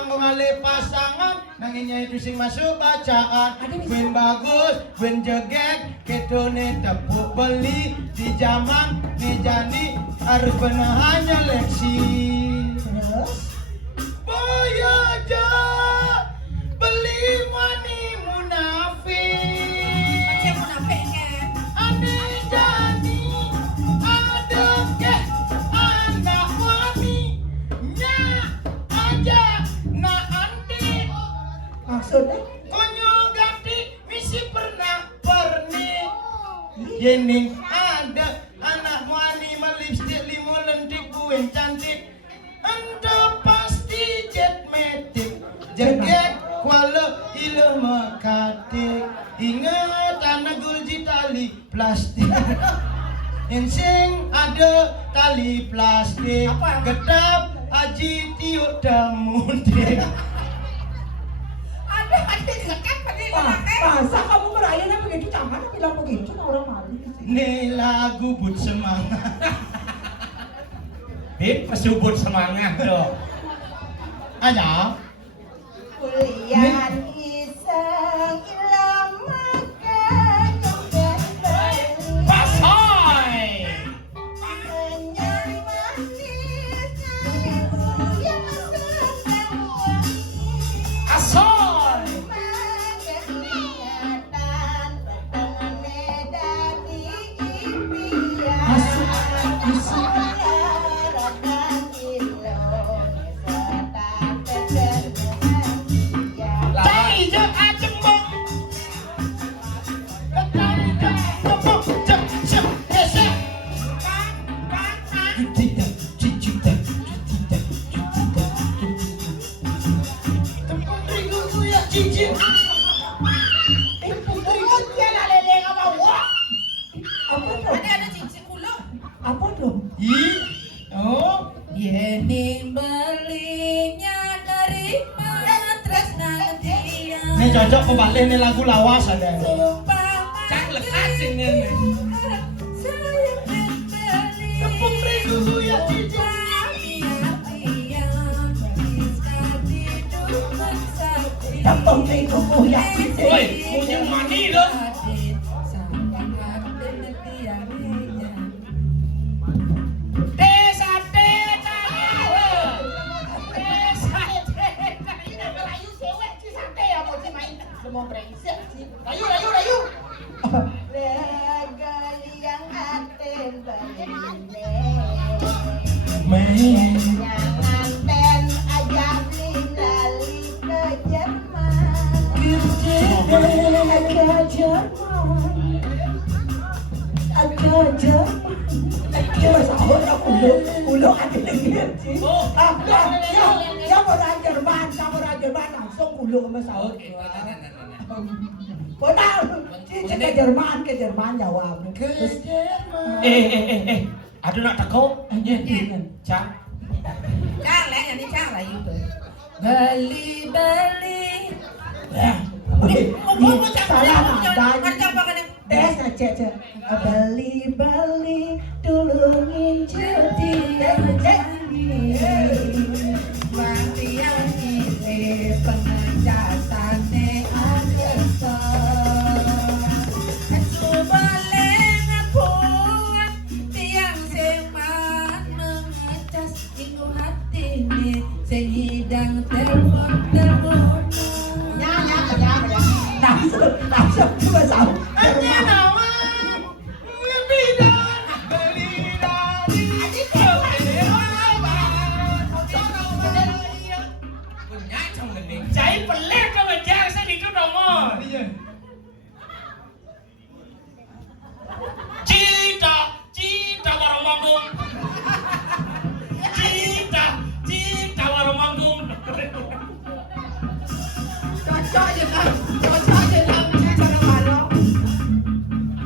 kok ngale pasangan. Nanginya itu sing masuk bacaan. Ben bagus, ben jegek, ketone tepuk beli. Di zaman ni jani harus benar hanya leksi. Terus? Boy aja beli mani munafik. Macam munafiknya. Ane jani ada ke anak mami nya aja na anti. Maksudnya? Konyo ganti misi pernah Yening ada anak wani melipstik limo lentik bueng cantik. Anda pasti jet metik jegek kuala ilu makatik. Ingat anak gulji tali plastik. Ensing ada tali plastik. Gedap aji tiuk damudik. Masa kamu merayakan begitu? Jangan bilang begitu, orang malu. Ini lagu but semangat. Bit pesubut semangat dong. Aja. Kuliah iseng ilang makan nyongket beli. Pasoy. Kenyang manis ibu yang sedang wangi. Asoy. Makan ingatan petang medani impian. Radakan ilo serta ketergangan dia. Cai jeng acembong. Cai jeng tepuk jeng jeng gesek. Tidak, tidak, tidak, tidak. Tepuk terigu ya cincin. Pungut dia nak leleng apa wah? Apa tuh? Ada cincin pula. Apa tuh? Ih, oh, Yening belinya dari matras nanti. ini cocok kebalik nih lagu lawas ada. Cak lekat sini. Tepuk terigu ya cincin. Tepung terigu ya. Woi, punya mani dong. Desa teta. Desa teta. Rayu cewek si sate ya mau si main semua brengsek sih. Rayu. Legali yang aten baline. Main. Yang anten ajak lali ke Jerman. Agak Jerman. Cuma sahur aku ulo ada dengar sih. Dia orang Jerman, sama orang Jerman langsung ulo sama sahur. Benar, ke Jerman jawab. Terus, Aduh nak takut. Cak. Cale yang ini cara itu. Beli. salah nadanya. Cek. Beli, tulungin jadi Mati yang ini pengecasannya ada. Aku boleh ngakuat tiang seman mengecas ingu hati ini sehidang telepon. langsung cuma tahu. Hanya nawang lebih dari beli dari. Punya trong gini. Cai pelik kau ngejar saya itu dong. Iya. Cita warung manggung. Cita warung manggung. Cocok je lah cara malu.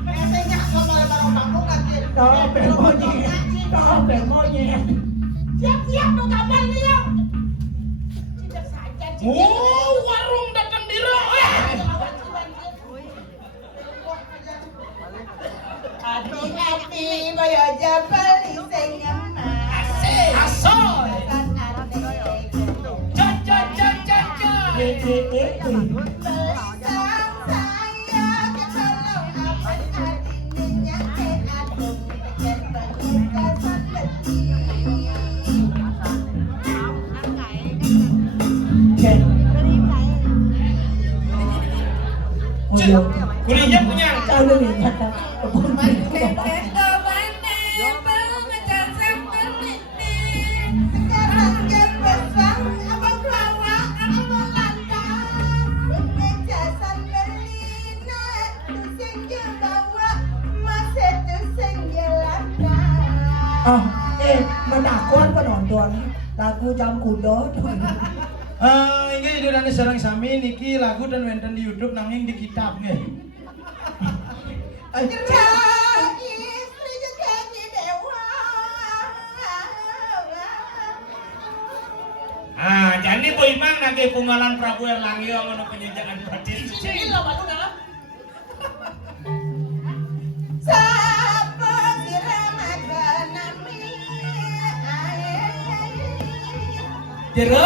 Biasanya kalau barang bangku kaki. Monyet. Siap tuh kapan nih ya? Tidak saja. Oh, warung datang biro. Hati-hati bayo aja beli senyaman. Asoy. Kulinya punya. Kalau nih kata menakon penonton lagu jam kudo. Ini judulnya serang sami niki lagu dan wenten di YouTube nanging di kitab nih. Jadi Bu Imang nage Pungalan Prabu Erlangga ngono penjajakan batin. Ini lo baru nggak? Jero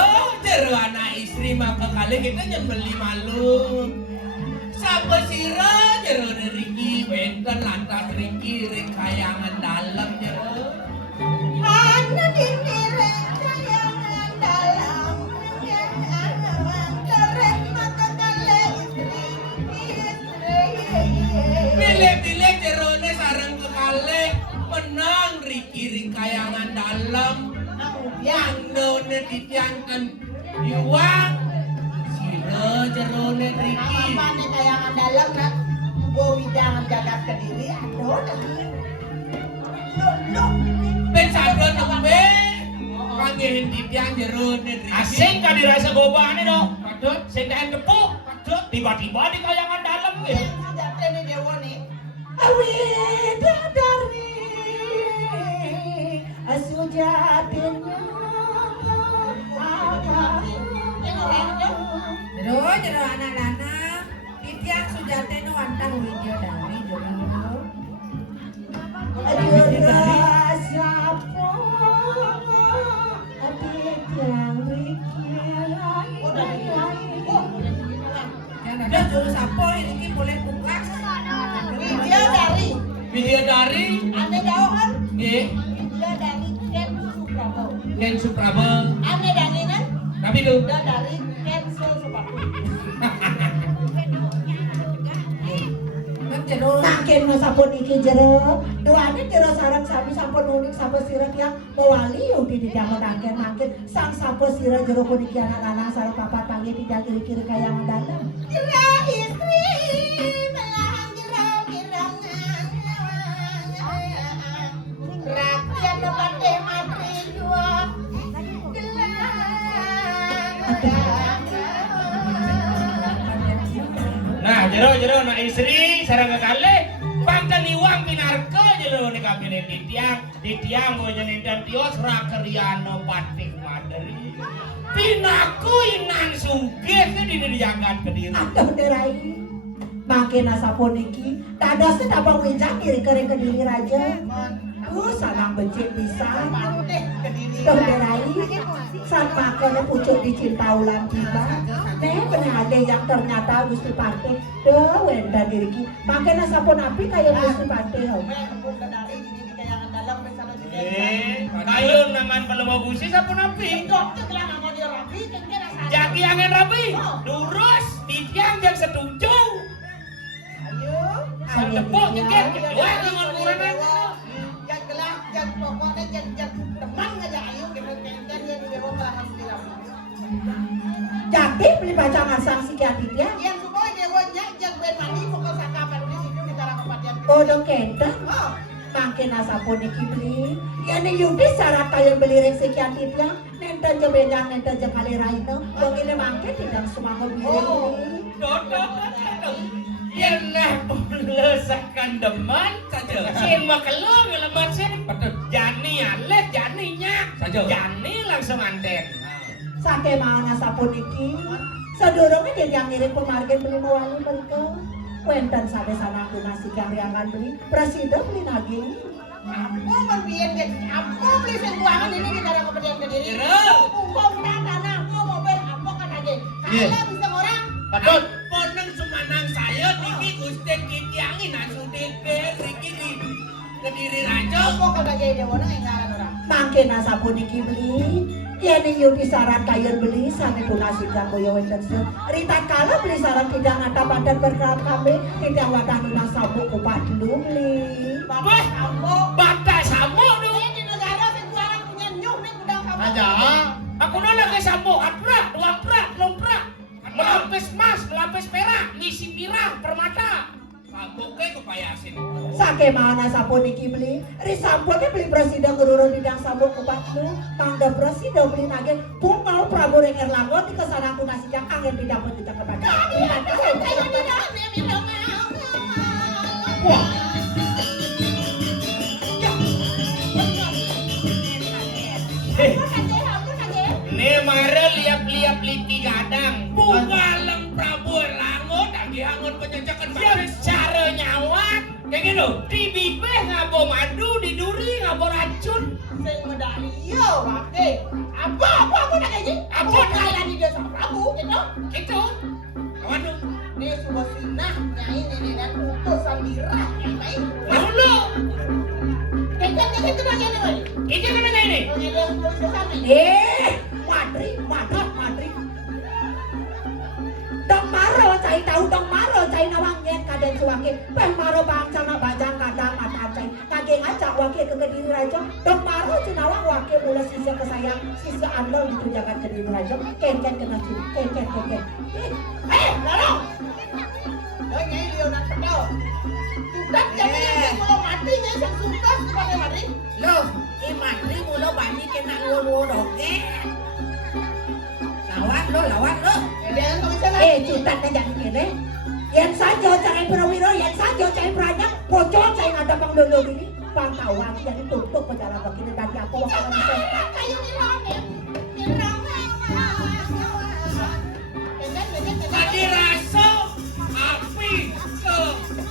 anak istri maka kali kita nyembeli malu. Sapa sira jero Riki wenten lantas Riki kayangan dalam jero. Mana dini kayangan dalam keren maka kali istri. Pilih-pilih jero ne sareng kekale menang Riki kayangan dalam. Yang done ditiangkan iwang sira jerone Riki Apa nih kayangan dalam nak bowi jangan jaga ke diri aduh lo ben sadon nembe panggilin ditiang jerone Riki Asing ka dirasa gobane do. Padut sing kaen tepuk. Padut tiba-tiba di kayangan dalam yang ge. sudah tene dewa nih Awidadari asujatinya Jero anak lanang titiang sujate no antang video dari Jero siapa yang Ada juru sapo ini boleh buka video dari Bidadari ane daohan nggih video dari Ken Suprabo Ken Suprabo ane danginan tapi lu video dari Ken Suprabo jero makin sampun iki jero doane jero sareng sami sampun unik sampun sira tiyang mewali uti didamenaken makin sang sampun sira jero puniki anak lanang sareng papat panggih tidak kiri-kiri kayangan dalem jera istri melarang jera kirangan rakyat lepate matri jua Nah, jero na istri sareng kekale pangken iwang pinarka jero ni kabine ditiang go nyenentan tios ra keriano batik maderi. Pinaku inan sugih di jagat Kediri. aduh derai makin sampun iki dados napa winjang kiri kering Kediri raja sanang becik pisan Tuh derai saat makan pucuk dicinta ulang tiba penade yang ternyata Gusti Pate tuh wenda diriki makin sampun api kayak Gusti Pate Kayo naman palawagusi sa punapi. Jaki angin rapi. Durus, titiang yang setuju. Sa tepuk tiket, kedua dengan kurangan. Yang gelap, yang pokoknya yang teman aja ayo kita tenten yang di rumah alhamdulillah. jadi beli bacangan sang si Aditya Yang semua dewanya yang ben mandi pokok sakapan di situ di dalam kepatian. bodoh kenten Oh, makin sampun iki beli yani Yudi syarat kalian beli ring si Aditya nenten jebenjang nenten jekali raino begini makin tidak semangat beli Yalah lesakan deman saja. Sin makelung lemat sin. Jani aleh, jani nyak. Saja. Jani langsung anten. sake mana sampun iki sedurunge dia yang ngirim pemargen beli mawali mereka wenten sade sana aku ngasih karyangan beli presiden beli naging aku berbiar ke aku beli sebuahan ini di dalam kepatian Kediri. Jero. Aku tanah, aku mobil, aku kan aja. Iya. Kalian bisa ngorek Padot. Poneng sumanang saya niki Gusti Kikiangi nasudeke niki di Kediri Raja. Apa kau lagi dia orang ngaran orang? Mangke nasabun iki beli. Ya nih Yudi saran kayen beli sana donasi kang koyo wonten se. Rita kala beli saran tidak ngata badan berkerat kami tidak wadah nuna sabuk kupat dulu beli. Wah, bata sambo dong. Ini di negara sekarang punya nyuk nih udah kamu. Aja. Aku nona ke sambo, atrak, dua prak, lomprak, melapis emas, melapis perak, ngisi pirang, permata. Sabuknya kepayasin. Sake mana sabun iki beli. Ri sabunnya beli presiden gerurun didang sabuk kupat dulu. Tanda presiden beli nage. Pungal Prabu Renger Langgo di kesana aku nasi yang angin tidak kita kepada. Wah. Nih mare liap-liap liti gadang. Bungaleng Prabu Erlango tadi hangun penjajakan Siap cara nyawat. Kayak gitu, di bibeh ngabo madu, di duri ngabo racun. Sing medali yo, Wake. Apa aku nak kaji? Apa kaya di desa Prabu gitu? Gitu. Waduh, Ini sudah sinah nyai ini dan putus sambirah nyai. Lalu, Kencang itu lagi nih. itu kan ini. Ini dia putus sana. Madri. Dong maro cai tahu dong maro cai nawang nyen kaden suwake. Peh maro bangsa na bajang kadang mata cai. Kage ngajak wake ke Kediri Raja. Dong maro cenawang wake mula sisa kesayang sisa andal di jagat Kediri Raja. Ken kena sini. Ken. Lalu. Oh nyai Leonardo. Tukat jadi yang mau mati nyai sang suka kepada mati. Loh, matri mula bani kena luwo doke. Lawan lo. Dia nggak bisa lagi. Cutat na jangan kene. Yang saja cai Prawiro, yang saja cai Pranyak, pocong cai ngada pang dolo ini. Pangkawan jadi tutup pejalan begini tadi aku waktu bisa. Kayu nirang ya. tadi rasa api ke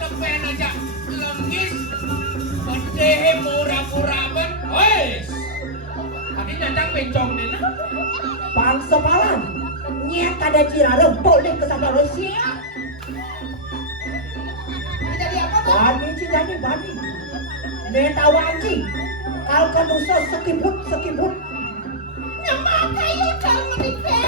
tepen aja lengis. Pedehe murah-murah ben. Wes. Tadi nyandang bencong deh nah. Bangsa palan. Nyet kada Cirarem boleh ke sana Rusia. Jadi apa tuh? Bani cijani bani. Neta wanji. Kal kanusa sekibut. Nama kayu dalam menikah.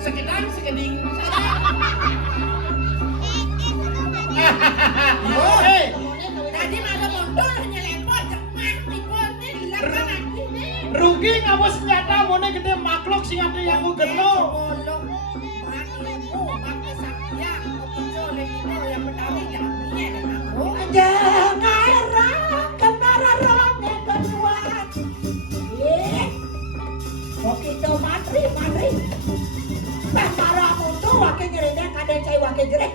Sekedar sekeding. Hei. Tadi ada motor nyelepot cepat diponnya hilang lagi nih. Rugi ngapa senjata mone gede makhluk sing ada yang ku geno. Bolong. Manimu pakai sakya. Kemudian lagi yang betawi jamnya dengan aku. Jangan kemarahan kedua. Begitu matri. Pemara mutu wake nyerene kaden cai wake jerek.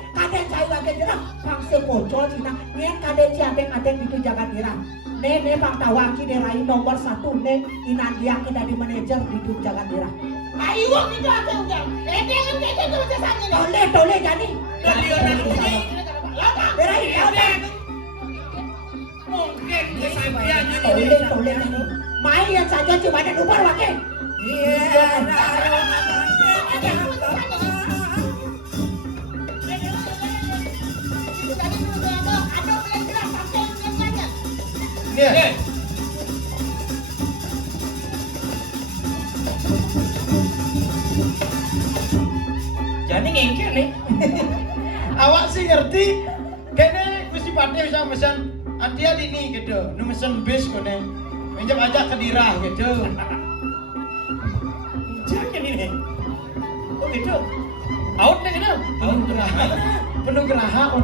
Pangse pocol cina. Nyen kaden ciadeng itu jagat dirang. Nene pang tawaki nerai nomor 1 ne inandia kita di manajer di jagat dirang. Ayo kita ada udah. Jangan kayak gitu bisa sana. Tole jadi. Lata. Berai ya. Mungkin kesaksiannya Tole ini. Main saja cuma ada lupa wake. Iya. Jadi ngengker nih. Awak sih ngerti. Kene mesti pandai bisa mesen Adia dini gitu. Nu mesen bis kene. Minjam aja ke dirah gitu. Jangan ini. Oh gitu. Out nih gitu. Penuh geraha.